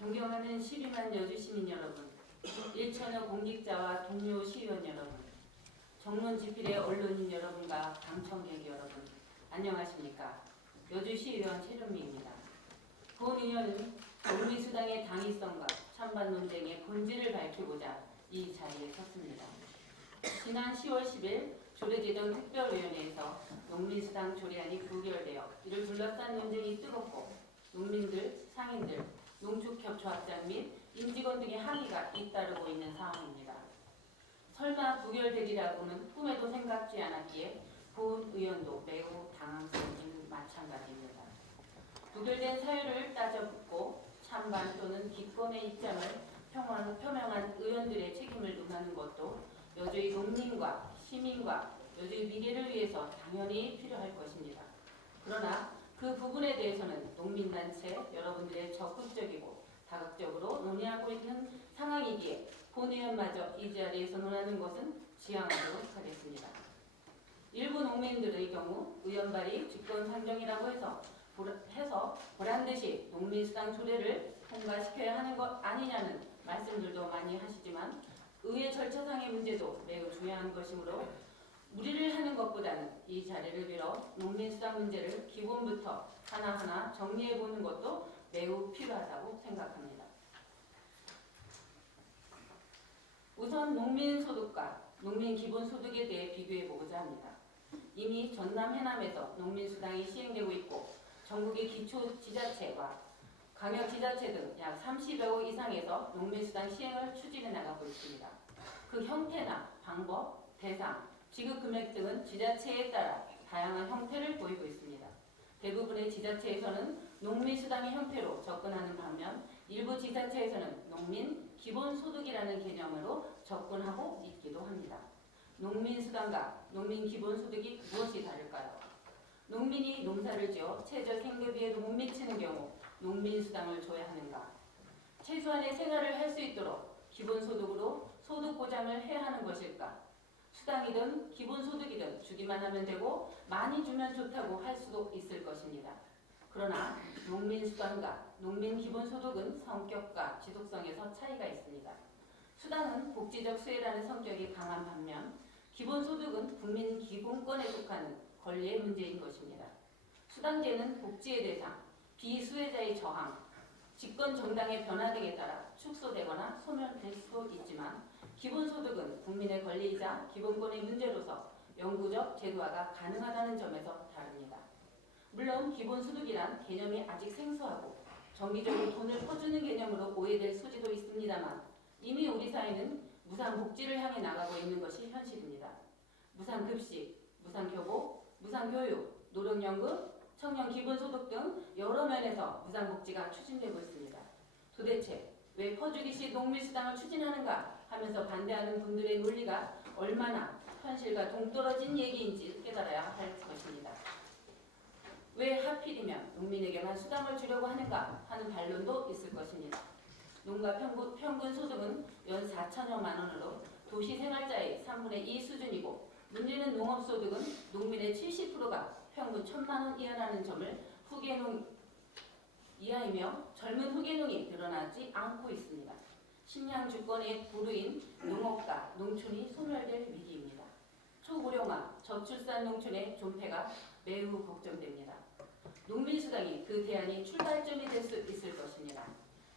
존경하는 12만 여주 시민 여러분, 일천여 공직자와 동료 시의원 여러분, 정론지필의 언론인 여러분과 방청객 여러분, 안녕하십니까. 여주시의원 최종미입니다. 본 의원은 농민수당의 당위성과 찬반 논쟁의 본질을 밝히고자 이 자리에 섰습니다. 지난 10월 10일 조례제정 특별위원회에서 농민수당 조례안이 부결되어 이를 둘러싼 논쟁이 뜨겁고 농민들, 상인들, 농축협조합장 및 임직원 등의 항의가 잇따르고 있는 상황입니다. 설마 부결되리라고는 꿈에도 생각지 않았기에 본 의원도 매우 당황스럽기는 마찬가지입니다. 부결된 사유를 따져묻고 찬반 또는 기권의 입장을 표명한 의원들의 책임을 논하는 것도 여주의 농민과 시민과 여주의 미래를 위해서 당연히 필요할 것입니다. 그러나 그 부분에 대해서는 농민단체 여러분들의 적극적이고 다각적으로 논의하고 있는 상황이기에 본 의원마저 이 자리에서 논하는 것은 지양하도록 하겠습니다. 일부 농민들의 경우 의원 발의 직권 상정이라고 해서 보란듯이 농민수당 조례를 통과시켜야 하는 것 아니냐는 말씀들도 많이 하시지만 의회 절차상의 문제도 매우 중요한 것이므로 무리를 하는 것보다는 이 자리를 빌어 농민수당 문제를 기본부터 하나하나 정리해보는 것도 매우 필요하다고 생각합니다. 우선 농민소득과 농민기본소득에 대해 비교해보고자 합니다. 이미 전남 해남에서 농민수당이 시행되고 있고 전국의 기초지자체와 광역지자체 등 약 30여곳 이상에서 농민수당 시행을 추진해 나가고 있습니다. 그 형태나 방법, 대상, 지급 금액 등은 지자체에 따라 다양한 형태를 보이고 있습니다. 대부분의 지자체에서는 농민수당의 형태로 접근하는 반면 일부 지자체에서는 농민기본소득이라는 개념으로 접근하고 있기도 합니다. 농민수당과 농민기본소득이 무엇이 다를까요? 농민이 농사를 지어 최저 생계비에도 못 미치는 경우 농민수당을 줘야 하는가? 최소한의 생활을 할 수 있도록 기본소득으로 소득보장을 해야 하는 것일까? 수당이든 기본소득이든 주기만 하면 되고 많이 주면 좋다고 할 수도 있을 것입니다. 그러나 농민수당과 농민기본소득은 성격과 지속성에서 차이가 있습니다. 수당은 복지적 수혜라는 성격이 강한 반면 기본소득은 국민 기본권에 속하는 권리의 문제인 것입니다. 수당제는 복지의 대상, 비수혜자의 저항, 집권 정당의 변화 등에 따라 축소되거나 소멸될 수도 있지만 기본소득은 국민의 권리이자 기본권의 문제로서 영구적 제도화가 가능하다는 점에서 다릅니다. 물론 기본소득이란 개념이 아직 생소하고 정기적으로 돈을 퍼주는 개념으로 오해될 소지도 있습니다만 이미 우리 사회는 무상복지를 향해 나가고 있는 것이 현실입니다. 무상급식, 무상교복, 무상교육, 노령연금, 청년기본소득 등 여러 면에서 무상복지가 추진되고 있습니다. 도대체 왜 퍼주기식 농민수당을 추진하는가 하면서 반대하는 분들의 논리가 얼마나 현실과 동떨어진 얘기인지 깨달아야 할 것입니다. 왜 하필이면 농민에게만 수당을 주려고 하는가 하는 반론도 있을 것입니다. 농가 평균 소득은 연 4천여만 원으로 도시생활자의 3분의 2 수준이고 문제는 농업소득은 농민의 70%가 평균 1,000만 원 이하라는 점을 후계농 이하이며 젊은 후계농이 늘어나지 않고 있습니다. 식량 주권의 불우인 농업과 농촌이 소멸될 위기입니다. 초고령화, 저출산 농촌의 존폐가 매우 걱정됩니다. 농민수당이 그 대안이 출발점이 될 수 있을 것입니다.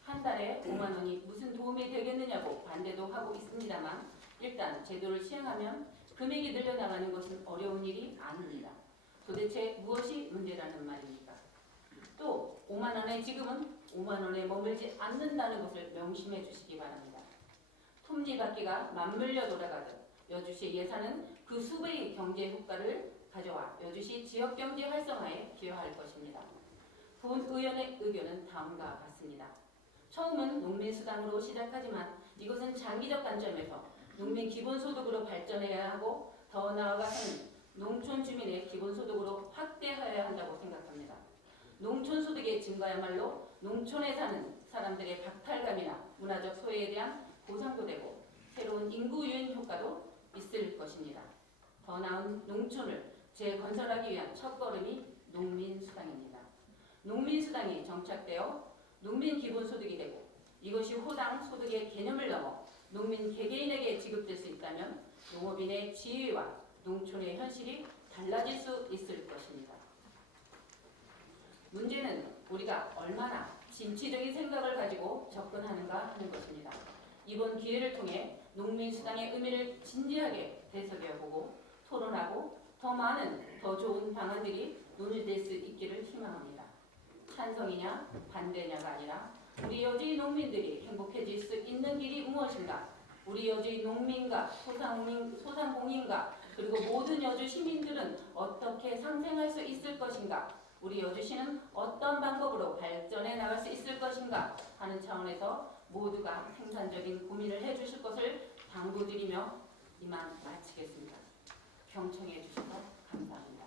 한 달에 5만 원이 무슨 도움이 되겠느냐고 반대도 하고 있습니다만 일단 제도를 시행하면 금액이 늘려나가는 것은 어려운 일이 아닙니다. 도대체 무엇이 문제라는 말입니까? 또 5만 원의 지금은 5만 원에 머물지 않는다는 것을 명심해 주시기 바랍니다. 톱니바퀴가 맞물려 돌아가듯 여주시 예산은 그 수배의 경제 효과를 가져와 여주시 지역경제 활성화에 기여할 것입니다. 본 의원의 의견은 다음과 같습니다. 처음은 농민수당으로 시작하지만 이것은 장기적 관점에서 농민 기본소득으로 발전해야 하고 더 나아가서는 농촌 주민의 기본소득으로 확대해야 한다고 생각합니다. 농촌소득의 증가야말로 농촌에 사는 사람들의 박탈감이나 문화적 소외에 대한 보상도 되고 새로운 인구 유인 효과도 있을 것입니다. 더 나은 농촌을 재건설하기 위한 첫걸음이 농민수당입니다. 농민수당이 정착되어 농민기본소득이 되고 이것이 호당 소득의 개념을 넘어 농민 개개인에게 지급될 수 있다면 농업인의 지위와 농촌의 현실이 달라질 수 있을 것입니다. 문제는 우리가 얼마나 진취적인 생각을 가지고 접근하는가 하는 것입니다. 이번 기회를 통해 농민수당의 의미를 진지하게 되새겨보고 토론하고 더 많은, 더 좋은 방안들이 논의될 수 있기를 희망합니다. 찬성이냐 반대냐가 아니라 우리 여주의 농민들이 행복해질 수 있는 길이 무엇인가, 우리 여주의 농민과 소상공인과 그리고 모든 여주 시민들은 어떻게 상생할 수 있을 것인가, 우리 여주시는 어떤 방법으로 발전해 나갈 수 있을 것인가 하는 차원에서 모두가 생산적인 고민을 해주실 것을 당부드리며 이만 마치겠습니다. 경청해 주셔서 감사합니다.